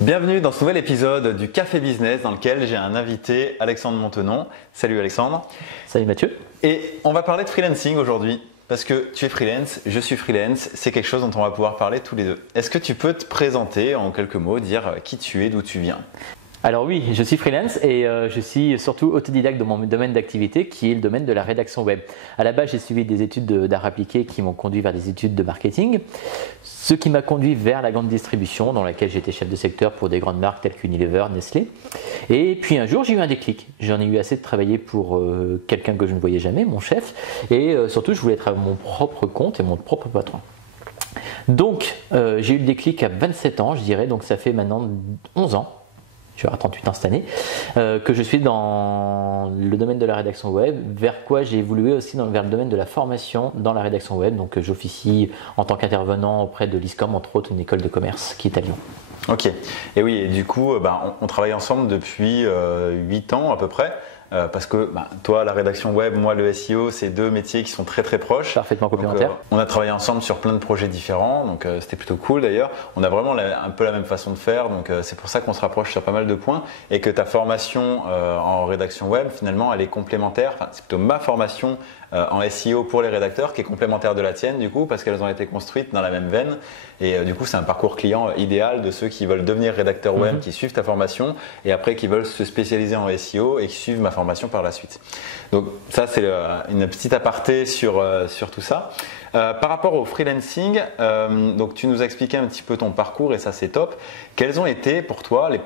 Bienvenue dans ce nouvel épisode du Café Business dans lequel j'ai un invité, Alexandre Montenon. Salut Alexandre. Salut Mathieu. Et on va parler de freelancing aujourd'hui parce que tu es freelance, je suis freelance, c'est quelque chose dont on va pouvoir parler tous les deux. Est-ce que tu peux te présenter en quelques mots, dire qui tu es, d'où tu viens ? Alors oui, je suis freelance et je suis surtout autodidacte dans mon domaine d'activité qui est le domaine de la rédaction web. À la base, j'ai suivi des études d'art appliqué qui m'ont conduit vers des études de marketing, ce qui m'a conduit vers la grande distribution dans laquelle j'étais chef de secteur pour des grandes marques telles qu'Unilever, Nestlé. Et puis un jour, j'ai eu un déclic. J'en ai eu assez de travailler pour quelqu'un que je ne voyais jamais, mon chef, et surtout, je voulais être à mon propre compte et mon propre patron. Donc, j'ai eu le déclic à 27 ans, je dirais, donc ça fait maintenant 11 ans. Je vais avoir 38 ans cette année, que je suis dans le domaine de la rédaction web, vers quoi j'ai évolué aussi vers le domaine de la formation dans la rédaction web. Donc j'officie en tant qu'intervenant auprès de l'ISCOM, entre autres une école de commerce qui est à Lyon. Ok, et oui, et du coup, on travaille ensemble depuis 8 ans à peu près. Parce que toi, la rédaction web, moi, le SEO, c'est deux métiers qui sont très très proches. Parfaitement complémentaires. On a travaillé ensemble sur plein de projets différents, donc c'était plutôt cool d'ailleurs. On a vraiment un peu la même façon de faire, donc c'est pour ça qu'on se rapproche sur pas mal de points et que ta formation en rédaction web, finalement, elle est complémentaire. Enfin, c'est plutôt ma formation en SEO pour les rédacteurs qui est complémentaire de la tienne du coup parce qu'elles ont été construites dans la même veine et du coup c'est un parcours client idéal de ceux qui veulent devenir rédacteurs web, qui suivent ta formation et après qui veulent se spécialiser en SEO et qui suivent ma formation par la suite. Donc ça c'est une petite aparté sur tout ça. Par rapport au freelancing, donc tu nous as expliqué un petit peu ton parcours et ça c'est top. Quelles ont été pour toi les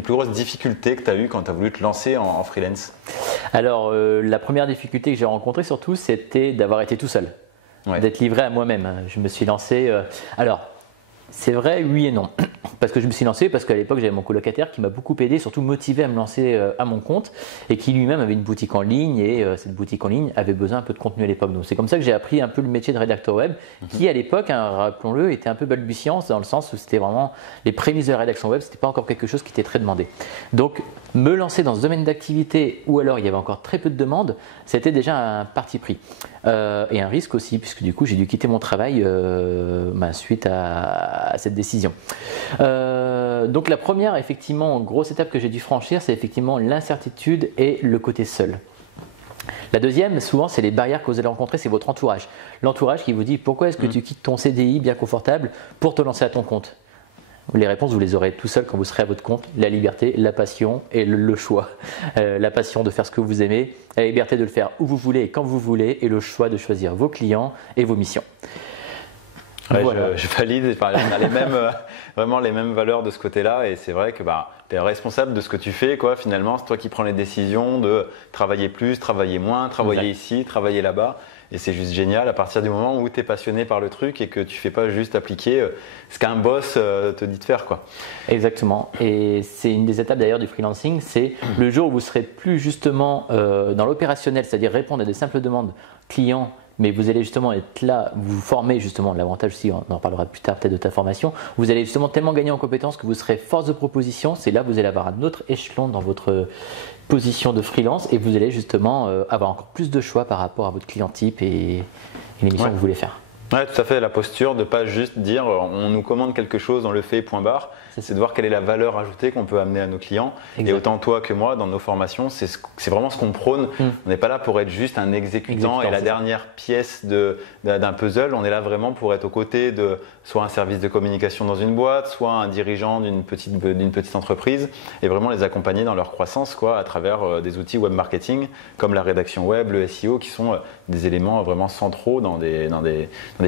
plus grosses difficultés que tu as eues quand tu as voulu te lancer en freelance ? Alors la première difficulté que j'ai rencontrée surtout c'était d'avoir été tout seul, d'être livré à moi-même. Je me suis lancé, alors c'est vrai oui et non. Parce que je me suis lancé, parce qu'à l'époque j'avais mon colocataire qui m'a beaucoup aidé, surtout motivé à me lancer à mon compte et qui lui-même avait une boutique en ligne et cette boutique en ligne avait besoin un peu de contenu à l'époque. Donc c'est comme ça que j'ai appris un peu le métier de rédacteur web qui à l'époque, rappelons-le, était un peu balbutiant dans le sens où c'était vraiment les prémices de la rédaction web, c'était pas encore quelque chose qui était très demandé. Donc me lancer dans ce domaine d'activité où alors il y avait encore très peu de demandes, c'était déjà un parti pris et un risque aussi puisque du coup j'ai dû quitter mon travail suite à cette décision. Donc la première effectivement grosse étape que j'ai dû franchir, c'est effectivement l'incertitude et le côté seul. La deuxième, souvent, c'est les barrières que vous allez rencontrer, c'est votre entourage. L'entourage qui vous dit pourquoi est-ce que tu quittes ton CDI bien confortable pour te lancer à ton compte ? Les réponses, vous les aurez tout seul quand vous serez à votre compte. La liberté, la passion et le choix. La passion de faire ce que vous aimez, la liberté de le faire où vous voulez et quand vous voulez et le choix de choisir vos clients et vos missions. Ouais, voilà. je valide, on a vraiment les mêmes valeurs de ce côté-là et c'est vrai que tu es responsable de ce que tu fais finalement, c'est toi qui prends les décisions de travailler plus, travailler moins, travailler ici, travailler là-bas et c'est juste génial à partir du moment où tu es passionné par le truc et que tu fais pas juste appliquer ce qu'un boss te dit de faire Exactement, et c'est une des étapes d'ailleurs du freelancing, c'est le jour où vous serez plus justement dans l'opérationnel, c'est-à-dire répondre à des simples demandes clients. Mais vous allez justement être là, vous former justement, l'avantage aussi, on en parlera plus tard peut-être de ta formation, vous allez justement tellement gagner en compétences que vous serez force de proposition, c'est là que vous allez avoir un autre échelon dans votre position de freelance et vous allez justement avoir encore plus de choix par rapport à votre client type et les missions que vous voulez faire. Oui, tout à fait, la posture de ne pas juste dire on nous commande quelque chose, on le fait, point barre. C'est de voir quelle est la valeur ajoutée qu'on peut amener à nos clients. Exact. Et autant toi que moi, dans nos formations, c'est vraiment ce qu'on prône. On n'est pas là pour être juste un exécutant et la dernière pièce d'un puzzle. On est là vraiment pour être aux côtés de soit un service de communication dans une boîte, soit un dirigeant d'une petite entreprise et vraiment les accompagner dans leur croissance à travers des outils web marketing comme la rédaction web, le SEO qui sont des éléments vraiment centraux dans des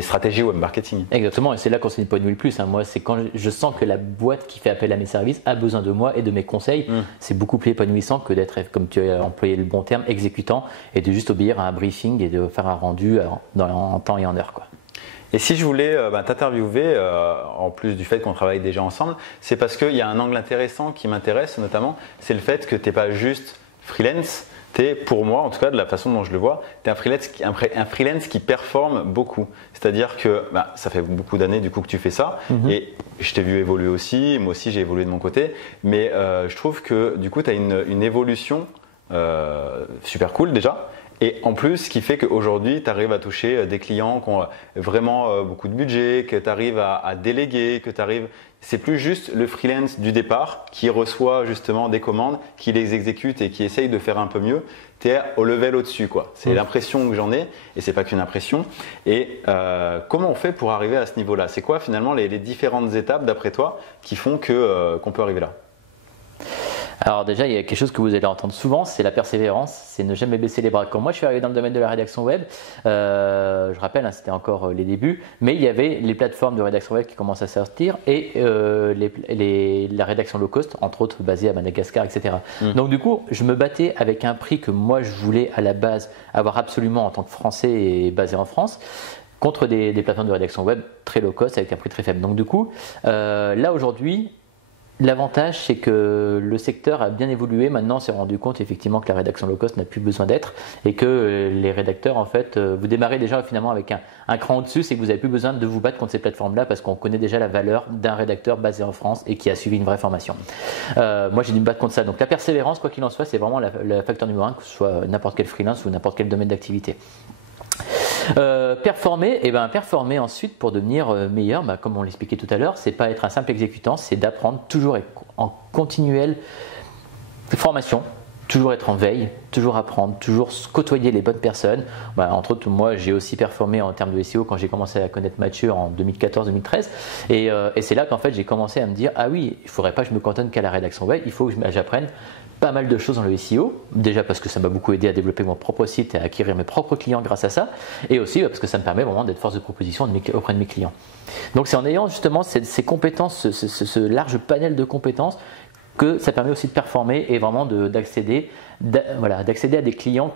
stratégies web marketing. Exactement, et c'est là qu'on s'épanouit le plus. Moi, c'est quand je sens que la boîte qui fait appel à mes services a besoin de moi et de mes conseils. C'est beaucoup plus épanouissant que d'être, comme tu as employé le bon terme, exécutant et de juste obéir à un briefing et de faire un rendu en temps et en heure. Et si je voulais t'interviewer, en plus du fait qu'on travaille déjà ensemble, c'est parce qu'il y a un angle intéressant qui m'intéresse notamment, c'est le fait que tu n'es pas juste freelance, t'es, pour moi, en tout cas de la façon dont je le vois, tu es un freelance qui performe beaucoup. C'est-à-dire que ça fait beaucoup d'années du coup que tu fais ça et je t'ai vu évoluer aussi, moi aussi j'ai évolué de mon côté, mais je trouve que du coup tu as une évolution super cool déjà. Et en plus, ce qui fait qu'aujourd'hui, tu arrives à toucher des clients qui ont vraiment beaucoup de budget, que tu arrives à déléguer, que tu arrives c'est plus juste le freelance du départ qui reçoit justement des commandes, qui les exécute et qui essaye de faire un peu mieux. Tu es au level au-dessus, quoi. C'est l'impression que j'en ai, et c'est pas qu'une impression. Et comment on fait pour arriver à ce niveau-là? C'est quoi finalement les différentes étapes d'après toi qui font qu'on peut arriver là? Alors déjà, il y a quelque chose que vous allez entendre souvent, c'est la persévérance, c'est ne jamais baisser les bras. Quand moi je suis arrivé dans le domaine de la rédaction web, je rappelle, c'était encore les débuts, mais il y avait les plateformes de rédaction web qui commençaient à sortir et la rédaction low cost, entre autres basée à Madagascar, etc. Donc du coup, je me battais avec un prix que moi je voulais à la base avoir absolument en tant que Français et basé en France, contre des plateformes de rédaction web très low cost avec un prix très faible. Donc du coup, là aujourd'hui, l'avantage, c'est que le secteur a bien évolué. Maintenant, on s'est rendu compte effectivement que la rédaction low cost n'a plus besoin d'être et que les rédacteurs, en fait, vous démarrez déjà finalement avec un cran au-dessus, c'est que vous n'avez plus besoin de vous battre contre ces plateformes-là parce qu'on connaît déjà la valeur d'un rédacteur basé en France et qui a suivi une vraie formation. Moi, j'ai dû me battre contre ça. Donc, la persévérance, quoi qu'il en soit, c'est vraiment le facteur numéro un, que ce soit n'importe quel freelance ou n'importe quel domaine d'activité. Performer ensuite pour devenir meilleur, comme on l'expliquait tout à l'heure, c'est pas être un simple exécutant, c'est d'apprendre, toujours être en continuelle formation, toujours être en veille, toujours apprendre, toujours côtoyer les bonnes personnes. Entre autres, moi j'ai aussi performé en termes de SEO quand j'ai commencé à connaître Mathieu en 2014-2013 et c'est là qu'en fait j'ai commencé à me dire ah oui, il ne faudrait pas que je me cantonne qu'à la rédaction web, il faut que j'apprenne pas mal de choses dans le SEO, déjà parce que ça m'a beaucoup aidé à développer mon propre site et à acquérir mes propres clients grâce à ça, et aussi parce que ça me permet vraiment d'être force de proposition auprès de mes clients. Donc c'est en ayant justement ces compétences, ce large panel de compétences que ça permet aussi de performer et vraiment d'accéder à des clients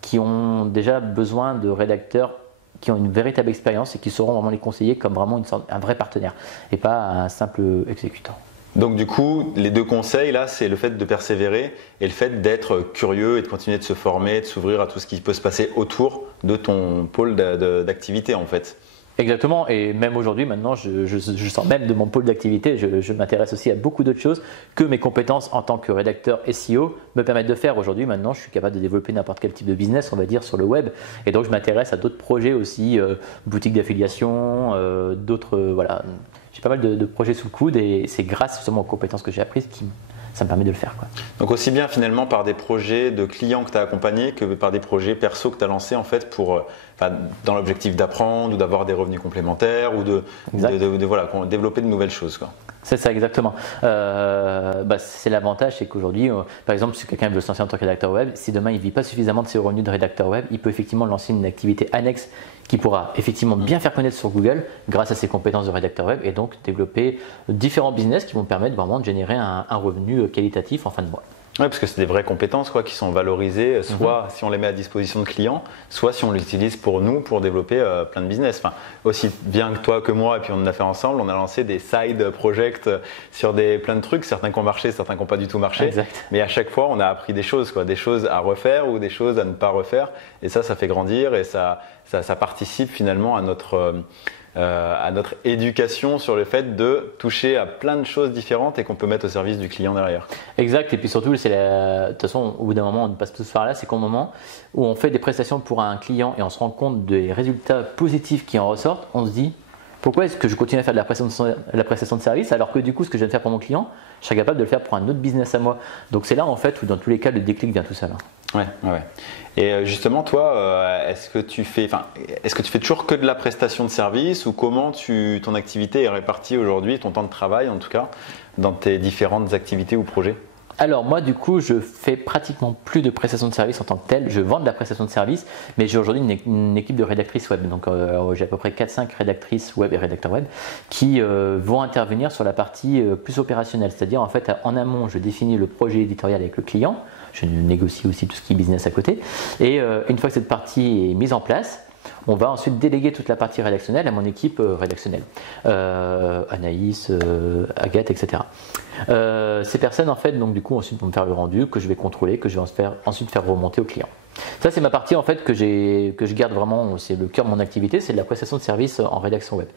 qui ont déjà besoin de rédacteurs qui ont une véritable expérience et qui sauront vraiment les conseiller comme vraiment un vrai partenaire et pas un simple exécutant. Donc du coup, les deux conseils là, c'est le fait de persévérer et le fait d'être curieux et de continuer de se former, de s'ouvrir à tout ce qui peut se passer autour de ton pôle d'activité en fait. Exactement, et même aujourd'hui, maintenant, je sors même de mon pôle d'activité, je m'intéresse aussi à beaucoup d'autres choses que mes compétences en tant que rédacteur SEO me permettent de faire. Aujourd'hui, maintenant, je suis capable de développer n'importe quel type de business, on va dire, sur le web, et donc je m'intéresse à d'autres projets aussi, boutiques d'affiliation, d'autres, voilà. J'ai pas mal de projets sous le coude et c'est grâce justement aux compétences que j'ai apprises qui ça me permet de le faire, quoi. Donc aussi bien finalement par des projets de clients que tu as accompagnés que par des projets perso que tu as lancés en fait pour, dans l'objectif d'apprendre ou d'avoir des revenus complémentaires ou de développer de nouvelles choses, quoi. C'est ça exactement. C'est l'avantage, c'est qu'aujourd'hui, par exemple, si quelqu'un veut se lancer en tant que rédacteur web, si demain il ne vit pas suffisamment de ses revenus de rédacteur web, il peut effectivement lancer une activité annexe qui pourra effectivement bien faire connaître sur Google grâce à ses compétences de rédacteur web et donc développer différents business qui vont permettre vraiment de générer un revenu qualitatif en fin de mois. Oui, parce que c'est des vraies compétences qui sont valorisées, soit si on les met à disposition de clients, soit si on l'utilise pour nous, pour développer plein de business. Enfin, aussi bien que toi que moi, et puis on en a fait ensemble, on a lancé des side projects sur plein de trucs, certains qui ont marché, certains qui n'ont pas du tout marché. Exact. Mais à chaque fois, on a appris des choses à refaire ou des choses à ne pas refaire. Et ça fait grandir et ça participe finalement à notre éducation sur le fait de toucher à plein de choses différentes et qu'on peut mettre au service du client derrière. Exact, et puis surtout, de toute façon, au bout d'un moment, on passe tous par là, c'est qu'au moment où on fait des prestations pour un client et on se rend compte des résultats positifs qui en ressortent, on se dit pourquoi est-ce que je continue à faire de la prestation de service alors que du coup, ce que je viens de faire pour mon client, je serais capable de le faire pour un autre business à moi. Donc c'est là en fait où dans tous les cas, le déclic vient tout seul. Ouais. Et justement, toi, est-ce que tu fais toujours que de la prestation de service ou comment ton activité est répartie aujourd'hui, ton temps de travail en tout cas, dans tes différentes activités ou projets? Alors moi du coup je fais pratiquement plus de prestations de service en tant que telle, je vends de la prestation de service mais j'ai aujourd'hui une équipe de rédactrices web, donc j'ai à peu près 4-5 rédactrices web et rédacteurs web qui vont intervenir sur la partie plus opérationnelle, c'est-à-dire en fait en amont je définis le projet éditorial avec le client, je négocie aussi tout ce qui est business à côté et une fois que cette partie est mise en place, on va ensuite déléguer toute la partie rédactionnelle à mon équipe rédactionnelle, Anaïs, Agathe, etc. Ces personnes en fait donc du coup ensuite vont me faire le rendu que je vais contrôler, que je vais ensuite faire remonter au client. Ça c'est ma partie en fait que je garde vraiment, c'est le cœur de mon activité, c'est de la prestation de service en rédaction web.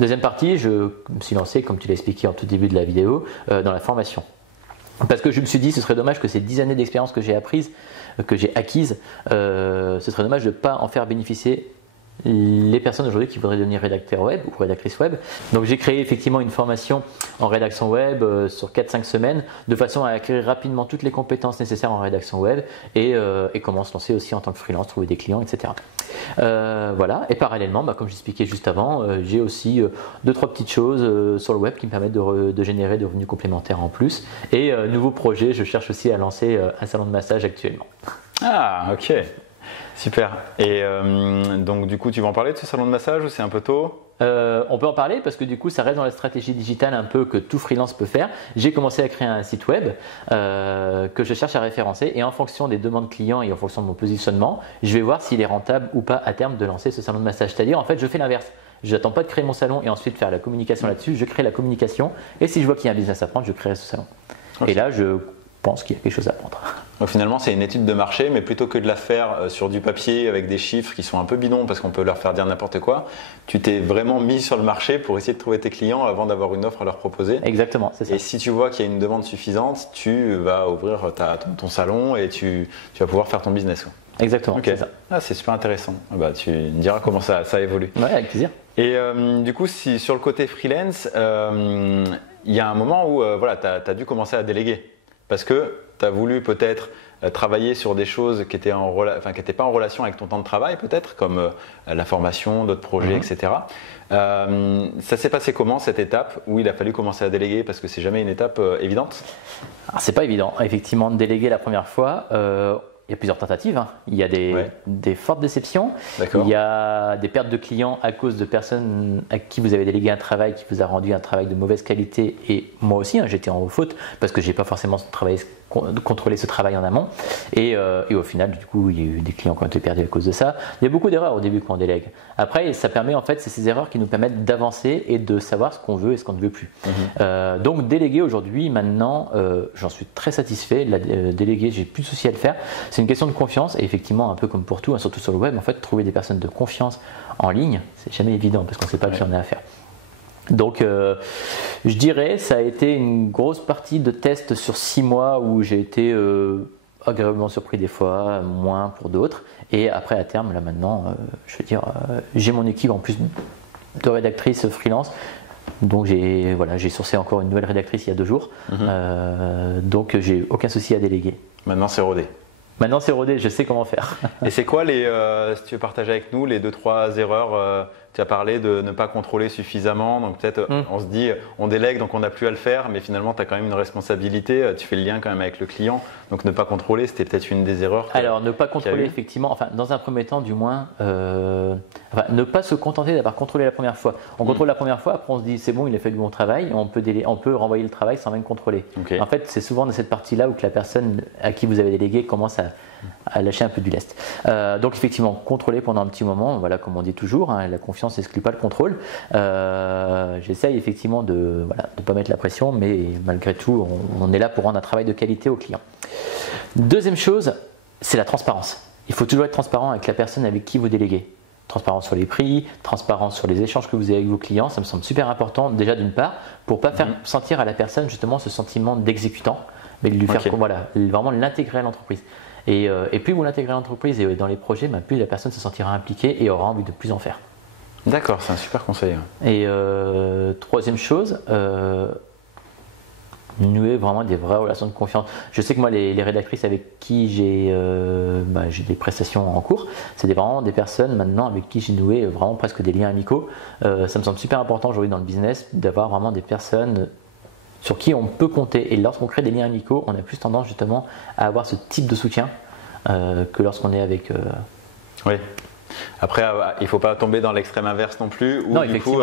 Deuxième partie, je me suis lancé comme tu l'as expliqué en tout début de la vidéo dans la formation. Parce que je me suis dit ce serait dommage que ces 10 années d'expérience que j'ai acquises, ce serait dommage de ne pas en faire bénéficier les personnes aujourd'hui qui voudraient devenir rédacteur web ou rédactrice web. Donc j'ai créé effectivement une formation en rédaction web sur 4-5 semaines de façon à acquérir rapidement toutes les compétences nécessaires en rédaction web et comment se lancer aussi en tant que freelance, trouver des clients, etc. Voilà. Et parallèlement, comme j'expliquais juste avant, j'ai aussi 2-3 petites choses sur le web qui me permettent de générer des revenus complémentaires en plus. Et nouveau projet, je cherche aussi à lancer un salon de massage actuellement. Ah, ok. Super. Et donc du coup, tu vas en parler de ce salon de massage ou c'est un peu tôt? On peut en parler parce que du coup ça reste dans la stratégie digitale un peu que tout freelance peut faire. J'ai commencé à créer un site web que je cherche à référencer et en fonction des demandes clients et en fonction de mon positionnement, je vais voir s'il est rentable ou pas à terme de lancer ce salon de massage. C'est-à-dire en fait je fais l'inverse. Je n'attends pas de créer mon salon et ensuite faire la communication là-dessus. Je crée la communication et si je vois qu'il y a un business à prendre, je créerai ce salon. Okay. Et là je pense qu'il y a quelque chose à prendre. Donc finalement, c'est une étude de marché, mais plutôt que de la faire sur du papier avec des chiffres qui sont un peu bidons parce qu'on peut leur faire dire n'importe quoi, tu t'es vraiment mis sur le marché pour essayer de trouver tes clients avant d'avoir une offre à leur proposer. Exactement, c'est ça. Et si tu vois qu'il y a une demande suffisante, tu vas ouvrir ton salon et tu vas pouvoir faire ton business. Quoi. Exactement, okay. C'est ça. Ah, c'est super intéressant. Tu me diras comment ça évolue. Ouais, avec plaisir. Et du coup, si sur le côté freelance, il y a un moment où tu as dû commencer à déléguer. Parce que tu as voulu peut-être travailler sur des choses qui n'étaient pas en relation avec ton temps de travail, peut-être, comme la formation, d'autres projets, etc. Ça s'est passé comment cette étape où il a fallu commencer à déléguer? Parce que c'est jamais une étape évidente. Alors, c'est pas évident, effectivement, de déléguer la première fois. Il y a plusieurs tentatives, hein. Il y a des fortes déceptions, il y a des pertes de clients à cause de personnes à qui vous avez délégué un travail qui vous a rendu un travail de mauvaise qualité et moi aussi, hein, j'étais en faute parce que j'ai pas forcément contrôlé ce travail en amont et au final du coup il y a eu des clients qui ont été perdus à cause de ça. Il y a beaucoup d'erreurs au début quand on délègue. Après ça permet en fait, c'est ces erreurs qui nous permettent d'avancer et de savoir ce qu'on veut et ce qu'on ne veut plus. Donc déléguer aujourd'hui maintenant, j'en suis très satisfait. Déléguer, j'ai plus de soucis à le faire. C'est une question de confiance et effectivement un peu comme pour tout, hein, surtout sur le web, en fait trouver des personnes de confiance en ligne, c'est jamais évident parce qu'on ne sait pas qui on a à faire. Donc je dirais ça a été une grosse partie de test sur 6 mois où j'ai été agréablement surpris des fois, moins pour d'autres. Et après à terme, là maintenant, je veux dire, j'ai mon équipe en plus de rédactrices freelance. Donc j'ai sourcé encore une nouvelle rédactrice il y a 2 jours. Donc j'ai aucun souci à déléguer. Maintenant c'est rodé. Maintenant c'est rodé, je sais comment faire. Et c'est quoi si tu veux partager avec nous, les 2-3 erreurs tu as parlé de ne pas contrôler suffisamment, donc peut-être on se dit on délègue donc on n'a plus à le faire, mais finalement tu as quand même une responsabilité, tu fais le lien quand même avec le client, donc ne pas contrôler c'était peut-être une des erreurs. Alors ne pas contrôler effectivement, enfin dans un premier temps du moins, ne pas se contenter d'avoir contrôlé la première fois. On contrôle la première fois, après on se dit c'est bon il a fait du bon travail, on peut renvoyer le travail sans même contrôler. Okay. En fait c'est souvent dans cette partie-là où que la personne à qui vous avez délégué commence à lâcher un peu du lest. Donc effectivement, contrôler pendant un petit moment, voilà, comme on dit toujours, hein, la confiance n'exclut pas le contrôle. J'essaye effectivement de ne pas mettre la pression, mais malgré tout, on est là pour rendre un travail de qualité au client. Deuxième chose, c'est la transparence. Il faut toujours être transparent avec la personne avec qui vous déléguez. Transparence sur les prix, transparence sur les échanges que vous avez avec vos clients, ça me semble super important déjà d'une part, pour ne pas faire sentir à la personne justement ce sentiment d'exécutant, mais de lui faire vraiment l'intégrer à l'entreprise. Et plus vous l'intégrez à l'entreprise et dans les projets, plus la personne se sentira impliquée et aura envie de plus en faire. D'accord, c'est un super conseil. Et troisième chose, nouer vraiment des vraies relations de confiance. Je sais que moi, les rédactrices avec qui j'ai des prestations en cours, c'est vraiment des personnes maintenant avec qui j'ai noué vraiment presque des liens amicaux. Ça me semble super important aujourd'hui dans le business d'avoir vraiment des personnes sur qui on peut compter. Et lorsqu'on crée des liens amicaux, on a plus tendance justement à avoir ce type de soutien que lorsqu'on est avec... Oui. Après, il ne faut pas tomber dans l'extrême inverse non plus, où du coup,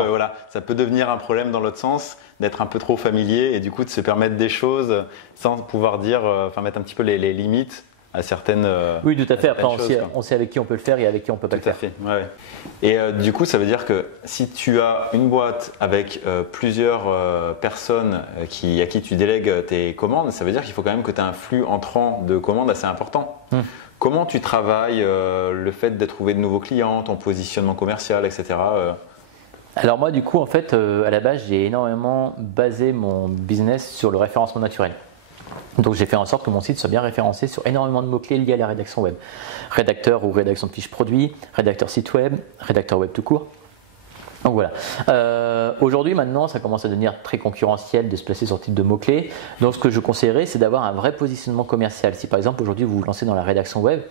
ça peut devenir un problème dans l'autre sens, d'être un peu trop familier et du coup de se permettre des choses sans pouvoir mettre un petit peu les limites à certaines. Oui, tout à fait. Après, on sait avec qui on peut le faire et avec qui on ne peut pas le faire. Tout à fait. Ouais. Et du coup, ça veut dire que si tu as une boîte avec plusieurs personnes à qui tu délègues tes commandes, ça veut dire qu'il faut quand même que tu aies un flux entrant de commandes assez important. Comment tu travailles le fait de trouver de nouveaux clients, ton positionnement commercial, etc. Alors moi, du coup, en fait, à la base, j'ai énormément basé mon business sur le référencement naturel. Donc j'ai fait en sorte que mon site soit bien référencé sur énormément de mots-clés liés à la rédaction web. Rédacteur ou rédaction de fiches produits, rédacteur site web, rédacteur web tout court. Donc voilà. Aujourd'hui, maintenant, ça commence à devenir très concurrentiel de se placer sur ce type de mots-clés. Donc ce que je conseillerais, c'est d'avoir un vrai positionnement commercial. Si par exemple aujourd'hui vous vous lancez dans la rédaction web,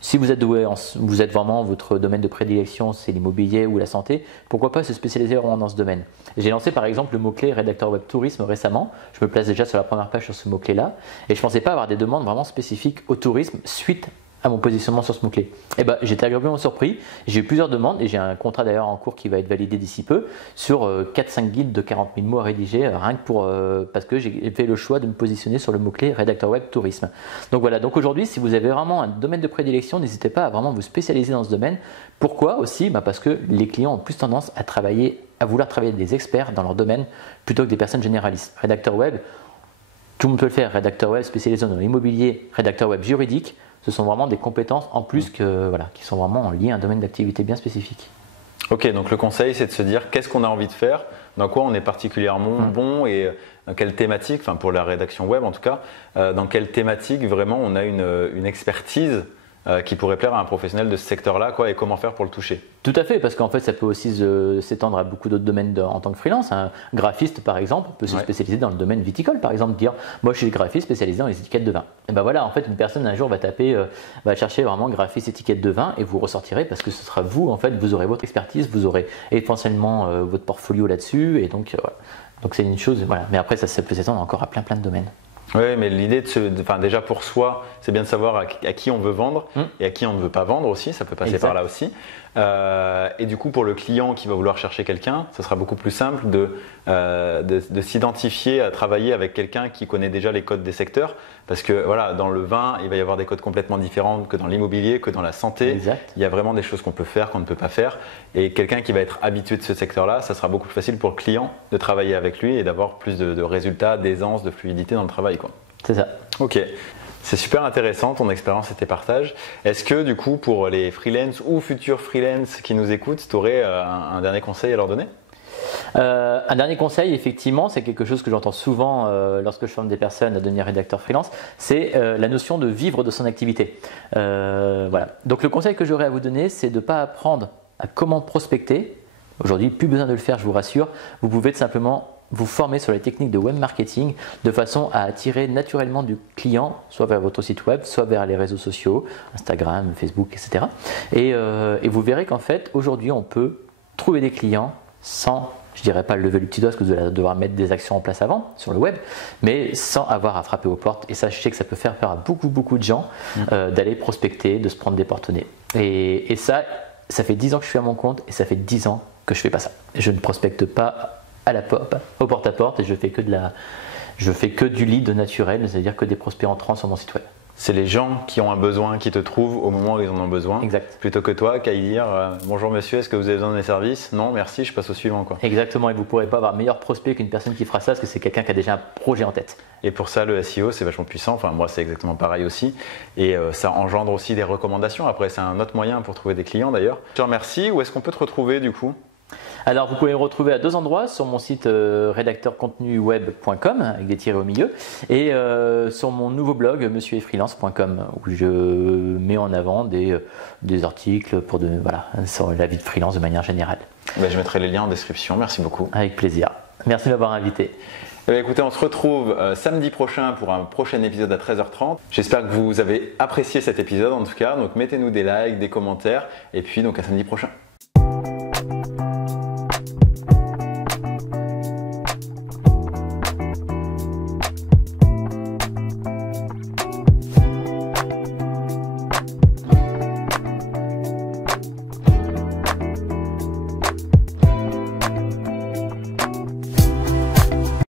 si vous êtes doué, vous êtes vraiment, votre domaine de prédilection, c'est l'immobilier ou la santé, pourquoi pas se spécialiser vraiment dans ce domaine. J'ai lancé par exemple le mot-clé rédacteur web tourisme récemment. Je me place déjà sur la première page sur ce mot-clé-là. Et je ne pensais pas avoir des demandes vraiment spécifiques au tourisme suite à mon positionnement sur ce mot-clé. Et ben, j'étais agréablement surpris. J'ai eu plusieurs demandes et j'ai un contrat d'ailleurs en cours qui va être validé d'ici peu sur 4-5 guides de 40 000 mots à rédiger, rien que pour, parce que j'ai fait le choix de me positionner sur le mot-clé rédacteur web tourisme. Donc voilà, donc aujourd'hui, si vous avez vraiment un domaine de prédilection, n'hésitez pas à vraiment vous spécialiser dans ce domaine. Pourquoi aussi? Parce que les clients ont plus tendance à vouloir travailler avec des experts dans leur domaine plutôt que des personnes généralistes. Rédacteur web, tout le monde peut le faire. Rédacteur web spécialisé dans l'immobilier, rédacteur web juridique, ce sont vraiment des compétences en plus qui sont vraiment liées à un domaine d'activité bien spécifique. Ok, donc le conseil, c'est de se dire qu'est-ce qu'on a envie de faire, dans quoi on est particulièrement bon et dans quelle thématique, enfin pour la rédaction web en tout cas, dans quelle thématique vraiment on a une expertise qui pourrait plaire à un professionnel de ce secteur-là, et comment faire pour le toucher. Tout à fait, parce qu'en fait, ça peut aussi s'étendre à beaucoup d'autres domaines en tant que freelance. Un graphiste, par exemple, peut se spécialiser dans le domaine viticole, par exemple, dire moi je suis graphiste spécialisé dans les étiquettes de vin. Et ben voilà, en fait, une personne un jour va chercher vraiment graphiste étiquette de vin et vous ressortirez parce que ce sera vous, en fait, vous aurez votre expertise, vous aurez essentiellement votre portfolio là-dessus, et donc voilà. Donc c'est une chose, voilà. Mais après, ça peut s'étendre encore à plein de domaines. Oui, mais l'idée déjà pour soi, c'est bien de savoir à qui on veut vendre et à qui on ne veut pas vendre aussi, ça peut passer par là aussi. Et du coup, pour le client qui va vouloir chercher quelqu'un, ça sera beaucoup plus simple de s'identifier à travailler avec quelqu'un qui connaît déjà les codes des secteurs. Parce que voilà, dans le vin, il va y avoir des codes complètement différents que dans l'immobilier, que dans la santé. Exact. Il y a vraiment des choses qu'on peut faire, qu'on ne peut pas faire. Et quelqu'un qui va être habitué de ce secteur-là, ça sera beaucoup plus facile pour le client de travailler avec lui et d'avoir plus de résultats, d'aisance, de fluidité dans le travail. C'est ça. Ok. C'est super intéressant ton expérience et tes partages. Est-ce que du coup, pour les freelances ou futurs freelances qui nous écoutent, tu aurais un dernier conseil à leur donner ? Un dernier conseil, effectivement, c'est quelque chose que j'entends souvent lorsque je forme des personnes à devenir rédacteur freelance, c'est la notion de vivre de son activité. Voilà. Donc le conseil que j'aurais à vous donner, c'est de ne pas apprendre à comment prospecter. Aujourd'hui, plus besoin de le faire, je vous rassure. Vous pouvez tout simplement vous former sur les techniques de web marketing de façon à attirer naturellement du client, soit vers votre site web, soit vers les réseaux sociaux, Instagram, Facebook, etc. Et vous verrez qu'en fait, aujourd'hui, on peut trouver des clients sans, je dirais pas lever le petit doigt parce que vous allez devoir mettre des actions en place avant sur le web, mais sans avoir à frapper aux portes. Et ça, je sais que ça peut faire peur à beaucoup de gens d'aller prospecter, de se prendre des porte-nez. Et ça fait 10 ans que je suis à mon compte et ça fait 10 ans que je fais pas ça. Je ne prospecte pas au porte-à-porte et je fais que du lead naturel, c'est-à-dire que des prospects entrants sur mon site web. C'est les gens qui ont un besoin qui te trouvent au moment où ils en ont besoin. Exact. Plutôt que toi qui ailles dire bonjour monsieur, est-ce que vous avez besoin de mes services? Non, merci, je passe au suivant. Exactement, et vous ne pourrez pas avoir meilleur prospect qu'une personne qui fera ça parce que c'est quelqu'un qui a déjà un projet en tête. Et pour ça, le SEO, c'est vachement puissant. Enfin, moi, c'est exactement pareil aussi. Et ça engendre aussi des recommandations. Après, c'est un autre moyen pour trouver des clients d'ailleurs. Je te remercie. Où est-ce qu'on peut te retrouver du coup ? Alors, vous pouvez me retrouver à 2 endroits, sur mon site rédacteurcontenuweb.com avec des tirets au milieu et sur mon nouveau blog monsieuretfreelance.com où je mets en avant des articles sur la vie de freelance de manière générale. Je mettrai les liens en description. Merci beaucoup. Avec plaisir. Merci de m'avoir invité. Écoutez, on se retrouve samedi prochain pour un prochain épisode à 13h30. J'espère que vous avez apprécié cet épisode en tout cas. Donc mettez-nous des likes, des commentaires et puis donc à samedi prochain.